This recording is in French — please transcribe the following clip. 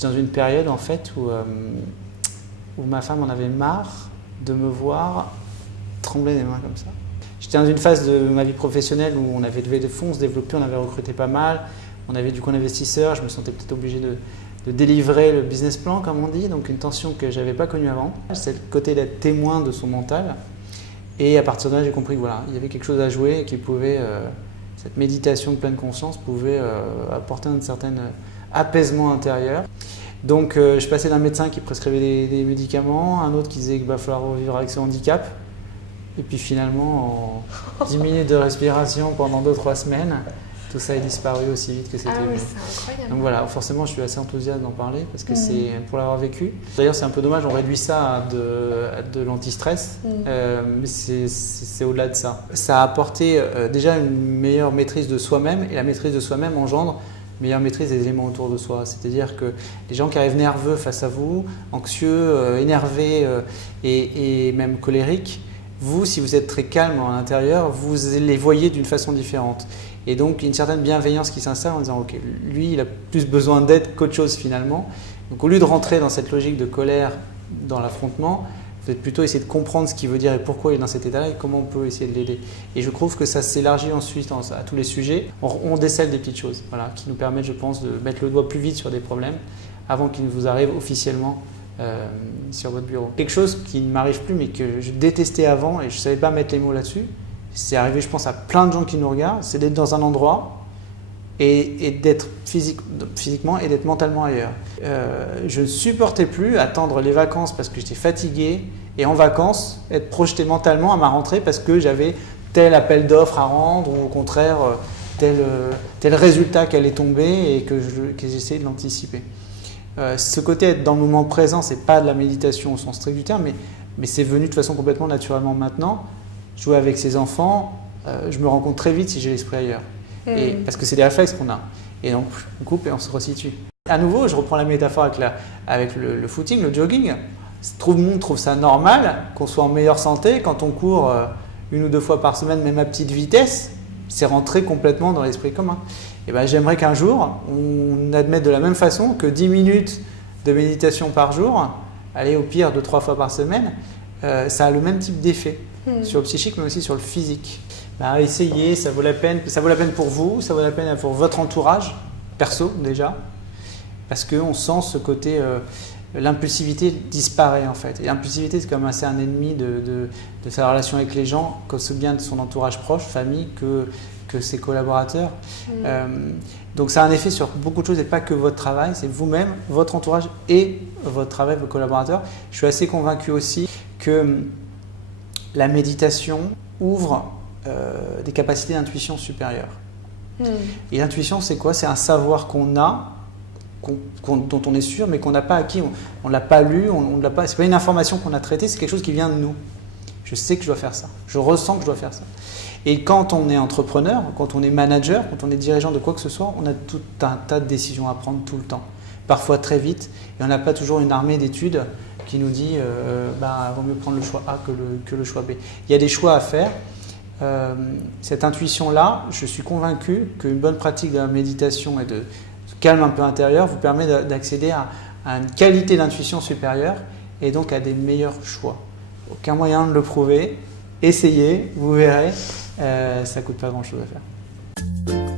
J'étais dans une période en fait où ma femme en avait marre de me voir trembler les mains comme ça. J'étais dans une phase de ma vie professionnelle où on avait levé des fonds, on se développait, on avait recruté pas mal, on avait du coup un investisseur, je me sentais peut-être obligé de délivrer le business plan comme on dit, donc une tension que je n'avais pas connue avant. C'est le côté d'être témoin de son mental. Et à partir de là, j'ai compris que voilà, il y avait quelque chose à jouer et qu'il pouvait, cette méditation de pleine conscience pouvait apporter un certain apaisement intérieur. Donc je passais d'un médecin qui prescrivait des médicaments, un autre qui disait qu'il va falloir vivre avec son handicap. Et puis finalement, en 10 minutes de respiration pendant 2-3 semaines, tout ça est disparu aussi vite que c'était venu. C'est incroyable. Donc voilà, forcément je suis assez enthousiaste d'en parler parce que c'est pour l'avoir vécu. D'ailleurs c'est un peu dommage, on réduit ça à de l'anti-stress, mais c'est au-delà de ça. Ça a apporté déjà une meilleure maîtrise de soi-même et la maîtrise de soi-même engendre une meilleure maîtrise des éléments autour de soi. C'est-à-dire que les gens qui arrivent nerveux face à vous, anxieux, énervés et même colériques, vous, si vous êtes très calme à l'intérieur, vous les voyez d'une façon différente. Et donc, il y a une certaine bienveillance qui s'installe en disant « Ok, lui, il a plus besoin d'aide qu'autre chose finalement. » Donc, au lieu de rentrer dans cette logique de colère, dans l'affrontement, vous êtes plutôt essayer de comprendre ce qu'il veut dire et pourquoi il est dans cet état-là et comment on peut essayer de l'aider. Et je trouve que ça s'élargit ensuite à tous les sujets. On décèle des petites choses voilà, qui nous permettent, je pense, de mettre le doigt plus vite sur des problèmes avant qu'ils ne vous arrivent officiellement sur votre bureau. Quelque chose qui ne m'arrive plus mais que je détestais avant et je ne savais pas mettre les mots là-dessus, c'est arrivé je pense à plein de gens qui nous regardent, c'est d'être dans un endroit et d'être physiquement et d'être mentalement ailleurs. Je ne supportais plus attendre les vacances parce que j'étais fatigué et en vacances être projeté mentalement à ma rentrée parce que j'avais tel appel d'offres à rendre ou au contraire tel résultat qui allait tomber et que j'essayais de l'anticiper. Ce côté être dans le moment présent, c'est pas de la méditation au sens strict du terme, mais c'est venu de façon complètement naturellement maintenant. Jouer avec ses enfants, je me rends compte très vite si j'ai l'esprit ailleurs. Et, parce que c'est des réflexes qu'on a. Et donc on coupe et on se resitue. À nouveau, je reprends la métaphore avec le footing, le jogging. Tout le monde trouve ça normal qu'on soit en meilleure santé quand on court 1 ou 2 fois par semaine, même à petite vitesse. C'est rentré complètement dans l'esprit commun. Et ben, j'aimerais qu'un jour, on admette de la même façon que 10 minutes de méditation par jour, aller au pire 2-3 fois par semaine, ça a le même type d'effet sur le psychique mais aussi sur le physique. Ben, essayez, ça vaut la peine pour vous, ça vaut la peine pour votre entourage, perso déjà, parce qu'on sent ce côté, l'impulsivité disparaît en fait. Et l'impulsivité c'est comme assez un ennemi de sa relation avec les gens, aussi bien de son entourage proche, famille, que ses collaborateurs. Donc ça a un effet sur beaucoup de choses et pas que votre travail, c'est vous-même, votre entourage et votre travail, vos collaborateurs. Je suis assez convaincu aussi que la méditation ouvre des capacités d'intuition supérieures. Et l'intuition c'est quoi? C'est un savoir qu'on a, dont on est sûr mais qu'on n'a pas acquis, on ne l'a pas lu, on l'a pas, c'est pas une information qu'on a traitée, c'est quelque chose qui vient de nous. Je sais que je dois faire ça, je ressens que je dois faire ça. Et quand on est entrepreneur, quand on est manager, quand on est dirigeant de quoi que ce soit, on a tout un tas de décisions à prendre tout le temps, parfois très vite, et on n'a pas toujours une armée d'études qui nous dit vaut mieux prendre le choix A que le choix B. Il y a des choix à faire. Cette intuition-là, je suis convaincu qu'une bonne pratique de la méditation et de calme un peu intérieur vous permet d'accéder à une qualité d'intuition supérieure et donc à des meilleurs choix. Aucun moyen de le prouver. Essayez, vous verrez, ça ne coûte pas grand-chose à faire.